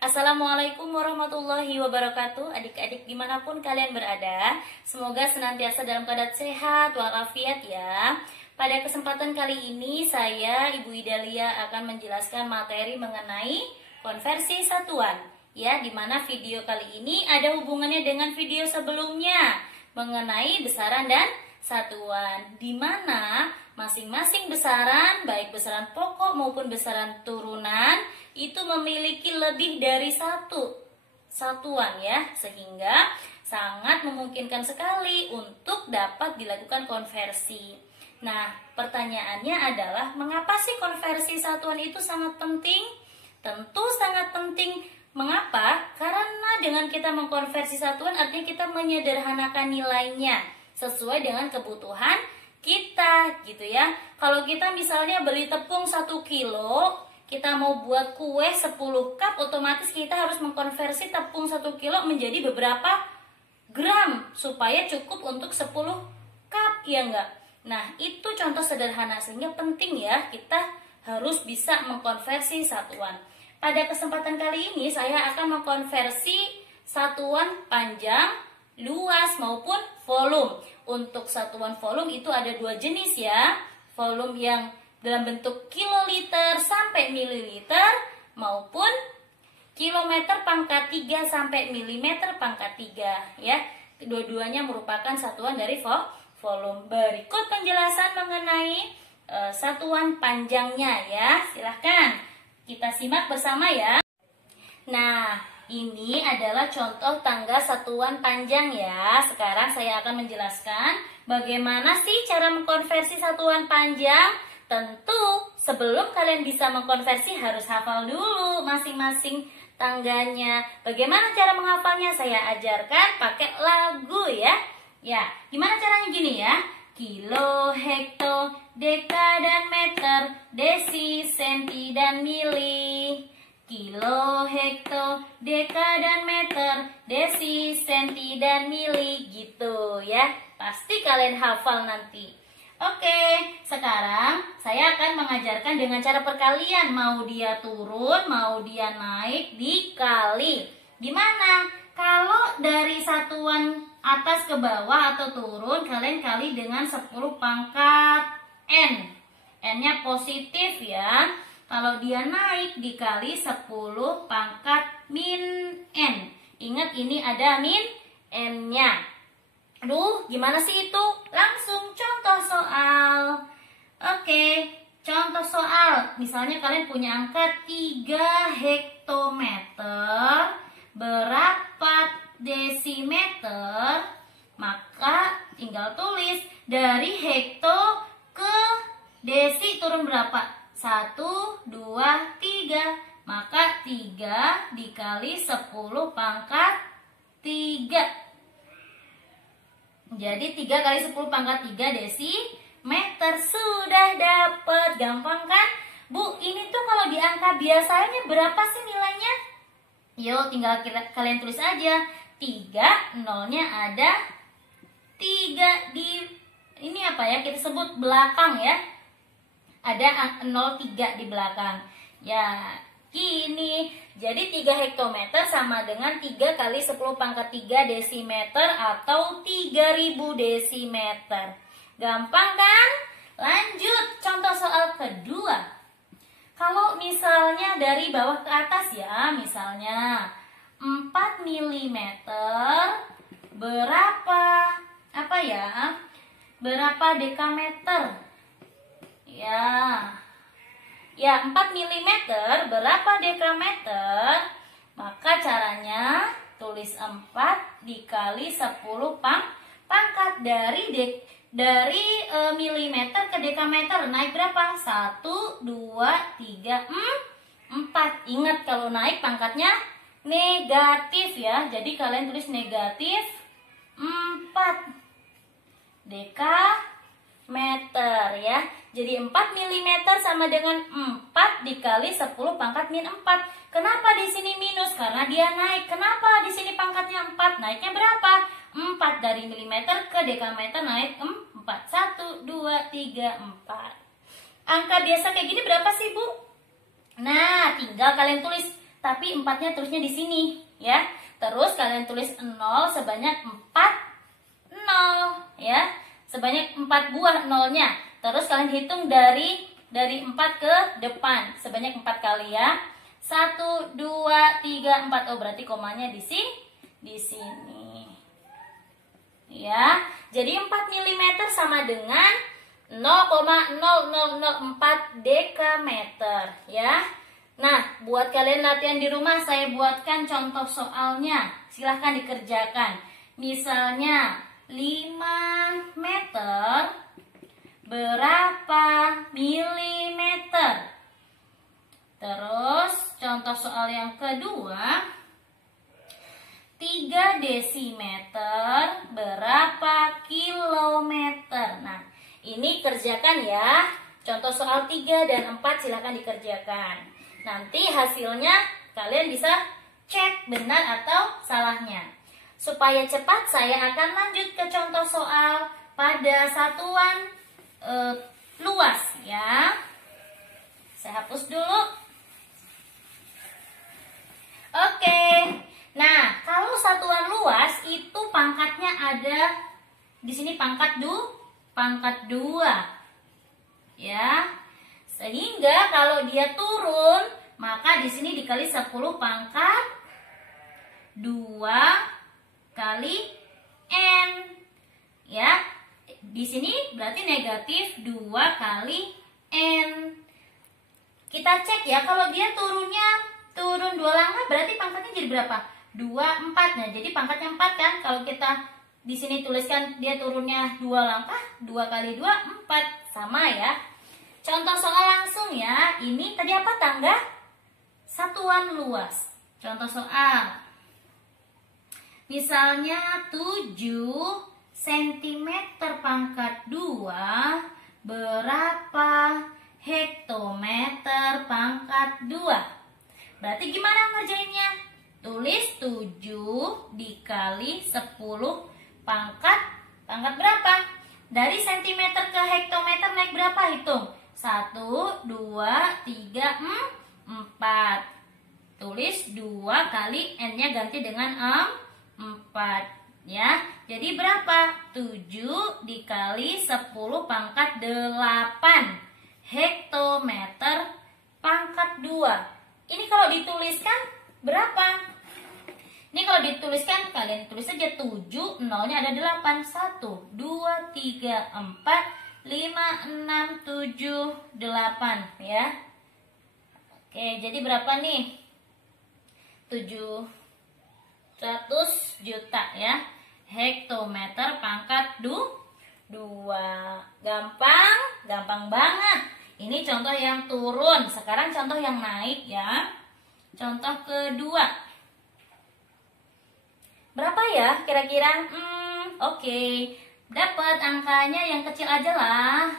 Assalamualaikum warahmatullahi wabarakatuh. Adik-adik dimanapun kalian berada, semoga senantiasa dalam keadaan sehat walafiat ya. Pada kesempatan kali ini saya Ibu Idalia akan menjelaskan materi mengenai konversi satuan ya, dimana video kali ini ada hubungannya dengan video sebelumnya mengenai besaran dan satuan, dimana masing-masing besaran, baik besaran pokok maupun besaran turunan, itu memiliki lebih dari satu satuan ya, sehingga sangat memungkinkan sekali untuk dapat dilakukan konversi. Nah, pertanyaannya adalah mengapa sih konversi satuan itu sangat penting? Tentu sangat penting. Mengapa? Karena dengan kita mengkonversi satuan artinya kita menyederhanakan nilainya sesuai dengan kebutuhan kita gitu ya. Kalau kita misalnya beli tepung 1 kilo, kita mau buat kue 10 cup, otomatis kita harus mengkonversi tepung 1 kilo menjadi beberapa gram supaya cukup untuk 10 cup, ya enggak? Nah, itu contoh sederhana, sehingga penting ya kita harus bisa mengkonversi satuan. Pada kesempatan kali ini saya akan mengkonversi satuan panjang, luas maupun volume. Untuk satuan volume itu ada dua jenis ya. Volume yang dalam bentuk kiloliter sampai mililiter maupun kilometer pangkat 3 sampai milimeter pangkat 3 ya. Dua-duanya merupakan satuan dari volume. Berikut penjelasan mengenai satuan panjangnya ya. Silahkan kita simak bersama ya. Nah, ini adalah contoh tangga satuan panjang ya. Sekarang saya akan menjelaskan bagaimana sih cara mengkonversi satuan panjang. Tentu sebelum kalian bisa mengkonversi harus hafal dulu masing-masing tangganya. Bagaimana cara menghafalnya? Saya ajarkan pakai lagu ya. Ya, gimana caranya gini ya? Kilo, hekto, deka dan meter, desi, senti dan mili. Kilo, hekto, deka dan meter, desi, senti dan mili gitu ya. Pasti kalian hafal nanti. Oke, sekarang saya akan mengajarkan dengan cara perkalian. Mau dia turun, mau dia naik, dikali. Gimana? Kalau dari satuan atas ke bawah atau turun, kalian kali dengan 10 pangkat N. N-nya positif ya. Kalau dia naik dikali 10 pangkat min N. Ingat ini ada min N-nya. Aduh, gimana sih itu? Langsung contoh soal. Oke, contoh soal. Misalnya kalian punya angka 3 hektometer. Berapa desimeter? Maka tinggal tulis dari hekto ke desi turun berapa? 1, 2, 3. Maka 3 dikali 10 pangkat 3. Jadi 3 kali 10 pangkat 3 desimeter. Sudah dapat. Gampang kan? Bu, ini tuh kalau di angka biasanya berapa sih nilainya? Yuk, tinggal kalian tulis aja. 3, nolnya ada 3 di ini apa ya? Kita sebut belakang ya. Ada 03 di belakang. Ya, gini. Jadi 3 hektometer sama dengan 3 kali 10 pangkat 3 desimeter atau 3000 desimeter. Gampang kan? Lanjut, contoh soal kedua. Kalau misalnya dari bawah ke atas ya, misalnya 4 mm berapa? Apa ya? Berapa dekameter? Ya 4 mm berapa dekameter? Maka caranya tulis 4 dikali 10 pangkat dari milimeter ke dekameter. Naik berapa? 1, 2, 3, 4. Ingat kalau naik pangkatnya negatif ya. Jadi kalian tulis negatif 4 dekameter ya. Jadi 4 mm sama dengan 4 dikali 10 pangkat min 4. Kenapa di sini minus? Karena dia naik. Kenapa di sini pangkatnya 4? Naiknya berapa? 4 dari milimeter ke dekameter naik 4. 1, 2, 3, 4. Angka biasa kayak gini berapa sih, Bu? Nah, tinggal kalian tulis tapi 4-nya tulisnya di sini ya. Terus kalian tulis 0 sebanyak 4 0 ya. Sebanyak 4 buah nolnya. Terus kalian hitung dari 4 ke depan sebanyak 4 kali ya. 1 2 3 4. Oh, berarti komanya di sini. Di sini. Ya. Jadi 4 mm sama dengan 0,0004 dekameter ya. Nah, buat kalian latihan di rumah saya buatkan contoh soalnya. Silahkan dikerjakan. Misalnya 5 meter berapa milimeter? Terus contoh soal yang kedua, 3 desimeter berapa kilometer? Nah, ini kerjakan ya. Contoh soal 3 dan 4 silahkan dikerjakan. Nanti hasilnya kalian bisa cek benar atau salahnya. Supaya cepat saya akan lanjut ke contoh soal pada satuan luas ya. Saya hapus dulu. Oke. Nah, kalau satuan luas itu pangkatnya ada di sini pangkat 2. Ya. Sehingga kalau dia turun, maka di sini dikali 10 pangkat 2 kali N. Ya. Di sini berarti negatif 2 kali N. Kita cek ya, kalau dia turun 2 langkah berarti pangkatnya jadi berapa? 2, 4. Nah, jadi pangkatnya 4 kan? Kalau kita di sini tuliskan dia turunnya 2 langkah, 2 kali 2, 4. Sama ya. Contoh soal langsung ya. Ini tadi apa tangga? Satuan luas. Contoh soal. Misalnya 7 cm pangkat 2 berapa hektometer pangkat 2? Berarti gimana ngerjainnya? Tulis 7 dikali 10 pangkat berapa? Dari sentimeter ke hektometer naik berapa? Hitung. 1, 2, 3, 4. Tulis 2 kali N-nya ganti dengan 4 ya. Jadi berapa? 7 dikali 10 pangkat 8 hektometer pangkat 2. Ini kalau dituliskan berapa? Ini kalau dituliskan kalian tulis saja 7, 0-nya ada 8. 1, 2, 3, 4, 5, 6, 7, 8 ya. Oke, jadi berapa nih? 700 juta ya. Hektometer pangkat 2. Gampang banget. Ini contoh yang turun. Sekarang contoh yang naik ya. Contoh kedua. Berapa ya kira-kira? Oke. Dapat angkanya yang kecil aja lah.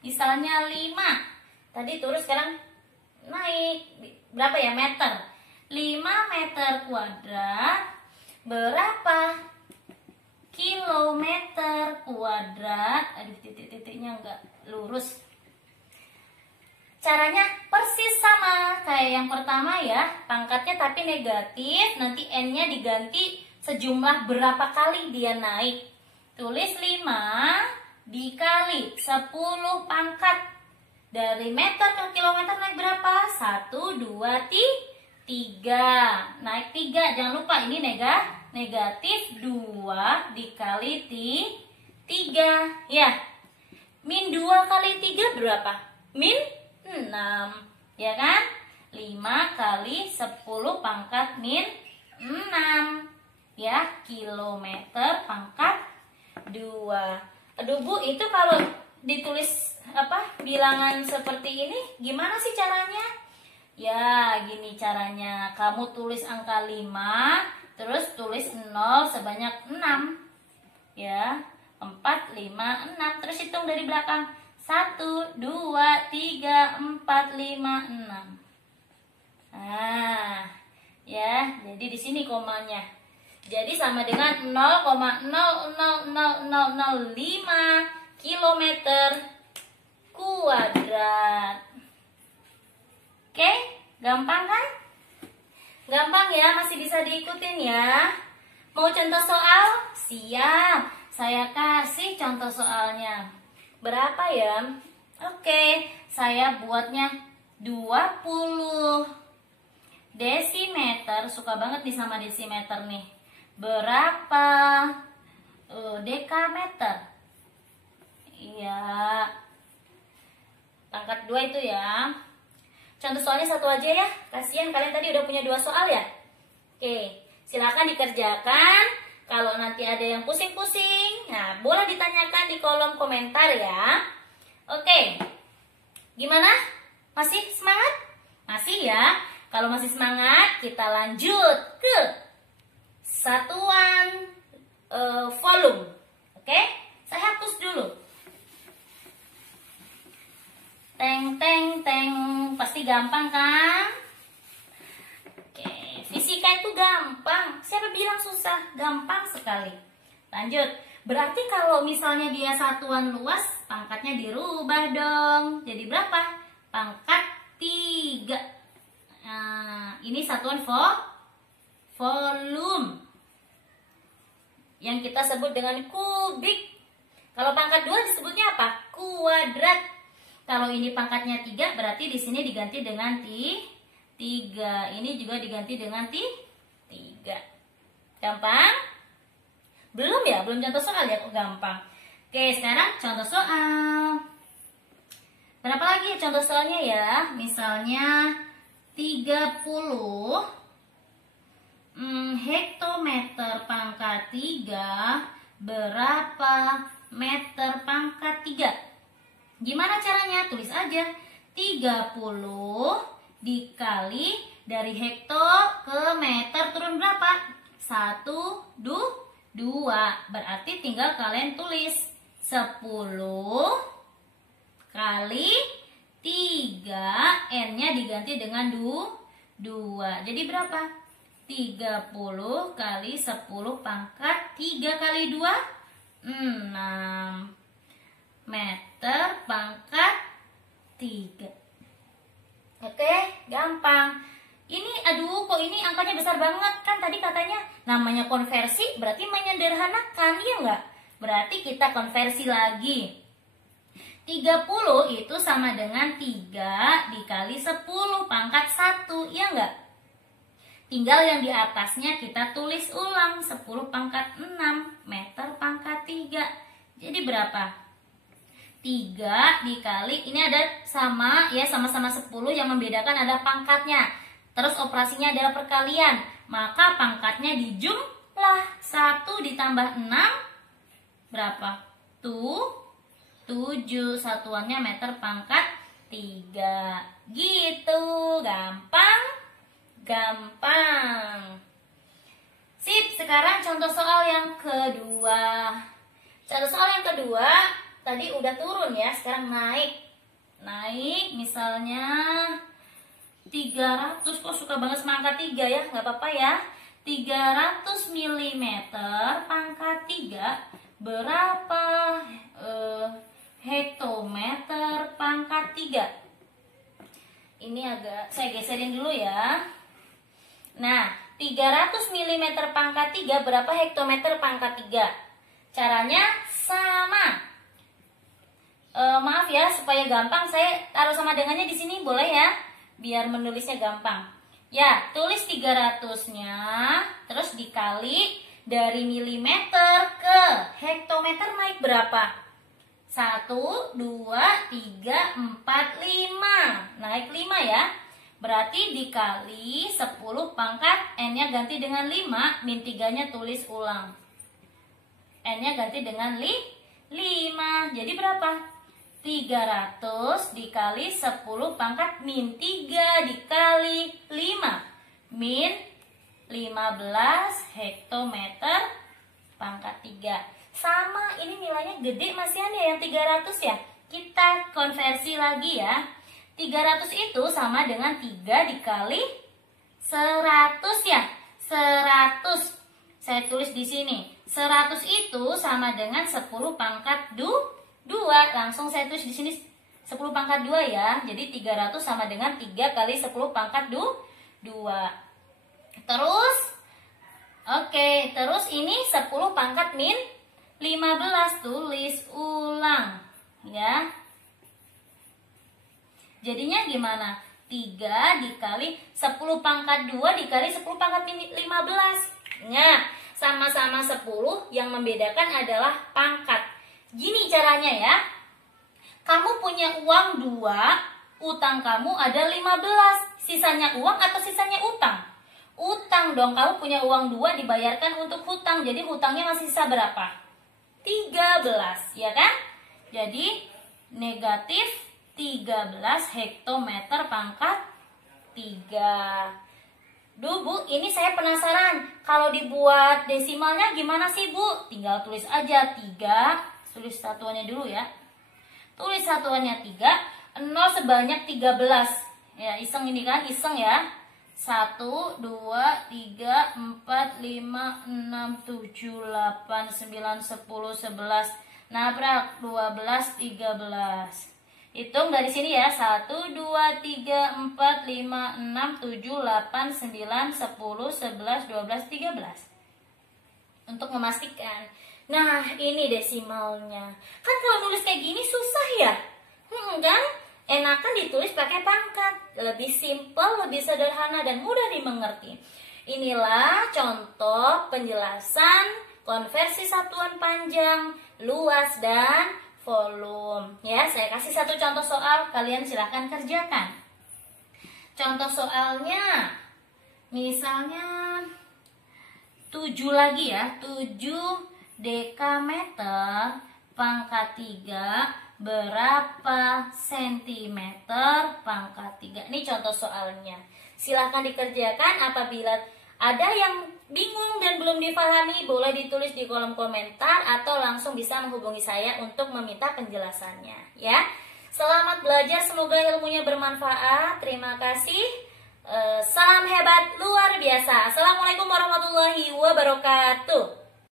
Misalnya 5. Tadi turun sekarang naik. Berapa ya meter? 5 meter kuadrat berapa kilometer kuadrat? Aduh, titik-titiknya nggak lurus. Caranya persis sama kayak yang pertama ya. Pangkatnya tapi negatif. Nanti N-nya diganti sejumlah berapa kali dia naik. Tulis 5 dikali 10 pangkat. Dari meter ke kilometer naik berapa? 1, 2, 3. Naik 3. Jangan lupa ini negatif 2 dikali 3. Ya. Min 2 kali 3 berapa? Min 6. Ya kan? 5 kali 10 pangkat min 6. Ya, kilometer pangkat 2. Aduh Bu, itu kalau ditulis bilangan seperti ini gimana sih caranya? Ya, gini caranya. Kamu tulis angka 5, terus tulis 0 sebanyak 6. Ya, 4, 5, 6. Terus hitung dari belakang. 1, 2, 3, 4, 5, 6. Nah, ya, jadi di sini komanya. Jadi sama dengan 0,000005 kilometer kuadrat. Oke, gampang kan? Gampang ya, masih bisa diikutin ya. Mau contoh soal? Siap, saya kasih contoh soalnya. Berapa ya? Oke, saya buatnya 20 desimeter. Suka banget nih sama desimeter nih. Berapa dekameter? Iya, pangkat 2 itu ya. Contoh soalnya satu aja ya. Kasihan kalian tadi udah punya 2 soal ya. Oke, silakan dikerjakan. Kalau nanti ada yang pusing-pusing, nah boleh ditanyakan di kolom komentar ya. Oke, gimana? Masih semangat? Masih ya? Kalau masih semangat, kita lanjut ke satuan volume. Oke, saya hapus dulu. Teng teng teng, pasti gampang kan? Oke, fisika itu gampang. Siapa bilang susah? Gampang sekali. Lanjut. Berarti kalau misalnya dia satuan luas, pangkatnya dirubah dong. Jadi berapa? Pangkat 3. Nah, ini satuan volume yang kita sebut dengan kubik. Kalau pangkat 2 disebutnya apa? Kuadrat. Kalau ini pangkatnya 3, berarti di sini diganti dengan 3. Ini juga diganti dengan 3. Gampang? Belum ya? Belum contoh soal ya? Kok gampang? Oke, sekarang contoh soal. Berapa lagi contoh soalnya ya? Misalnya 30 hektometer pangkat 3 berapa meter pangkat 3? Gimana caranya? Tulis aja 30 dikali dari hekto ke meter turun berapa? 1, 2. Berarti tinggal kalian tulis 10 kali 3, N-nya diganti dengan 2. Jadi berapa? 30 kali 10 pangkat 3 kali 2, 6 meter pangkat 3. Oke, gampang. Ini aduh, kok ini angkanya besar banget? Kan tadi katanya namanya konversi, berarti menyederhanakan, ya enggak? Berarti kita konversi lagi. 30 itu sama dengan 3 dikali 10 pangkat 1, ya enggak? Tinggal yang di atasnya kita tulis ulang, 10 pangkat 6 meter pangkat 3. Jadi berapa? 3 dikali, ini ada sama ya, sama-sama 10, yang membedakan ada pangkatnya. Terus operasinya adalah perkalian, maka pangkatnya dijumlah. 1 ditambah 6 berapa? 7. Satuannya meter pangkat 3. Gitu, gampang? Gampang. Sip, sekarang contoh soal yang kedua. Contoh soal yang kedua tadi udah turun ya, sekarang naik. Naik misalnya 300, kok suka banget sama angka 3 ya, nggak apa-apa ya. 300 mm pangkat 3 berapa hektometer pangkat 3? Ini agak saya geserin dulu ya. Nah, 300 mm pangkat 3 berapa hektometer pangkat 3? Caranya sama. Maaf ya, supaya gampang saya taruh sama dengannya di sini, boleh ya? Biar menulisnya gampang. Ya, tulis 300-nya, terus dikali dari milimeter ke hektometer naik berapa? 1, 2, 3, 4, 5. Naik 5 ya. Berarti dikali 10 pangkat, N-nya ganti dengan 5, min 3-nya tulis ulang. N-nya ganti dengan 5. Jadi berapa? 300 dikali 10 pangkat min 3 dikali 5, min 15 hektometer pangkat 3. Sama, ini nilainya gede Masian ya, yang 300 ya. Kita konversi lagi ya. 300 itu sama dengan 3 dikali 100 ya. 100. Saya tulis di sini. 100 itu sama dengan 10 pangkat 2. Langsung saya tulis di sini 10 pangkat 2 ya. Jadi 300 sama dengan 3 kali 10 pangkat 2. Terus, oke, terus ini 10 pangkat min 15, tulis ulang ya. Jadinya gimana? 3 dikali 10 pangkat 2 dikali 10 pangkat min 15. Nah, sama-sama 10, yang membedakan adalah pangkat. Gini caranya ya. Kamu punya uang 2, utang kamu ada 15. Sisanya uang atau sisanya utang? Utang dong, kamu punya uang 2 dibayarkan untuk hutang. Jadi hutangnya masih sisa berapa? 13, ya kan? Jadi negatif 13 hektometer pangkat 3. Duh Bu, ini saya penasaran. Kalau dibuat desimalnya gimana sih Bu? Tinggal tulis aja 3. Tulis satuannya dulu ya. Tulis satuannya 3. 0 sebanyak 13. Ya iseng ini kan, iseng ya. 1, 2, 3, 4, 5, 6, 7, 8, 9, 10, 11. Nabrak 12, 13. Hitung dari sini ya. 1, 2, 3, 4, 5, 6, 7, 8, 9, 10, 11, 12, 13. Untuk memastikan. Nah, ini desimalnya. Kan kalau nulis kayak gini susah ya? Kan? Enakan ditulis pakai pangkat. Lebih simpel, lebih sederhana, dan mudah dimengerti. Inilah contoh penjelasan konversi satuan panjang, luas, dan volume. Ya, saya kasih satu contoh soal, kalian silahkan kerjakan. Contoh soalnya, misalnya 7 lagi ya, 7 dekameter pangkat 3 berapa sentimeter pangkat 3. Ini contoh soalnya. Silahkan dikerjakan. Apabila ada yang bingung dan belum dipahami, boleh ditulis di kolom komentar atau langsung bisa menghubungi saya untuk meminta penjelasannya ya. Selamat belajar, semoga ilmunya bermanfaat. Terima kasih. Salam hebat luar biasa. Assalamualaikum warahmatullahi wabarakatuh.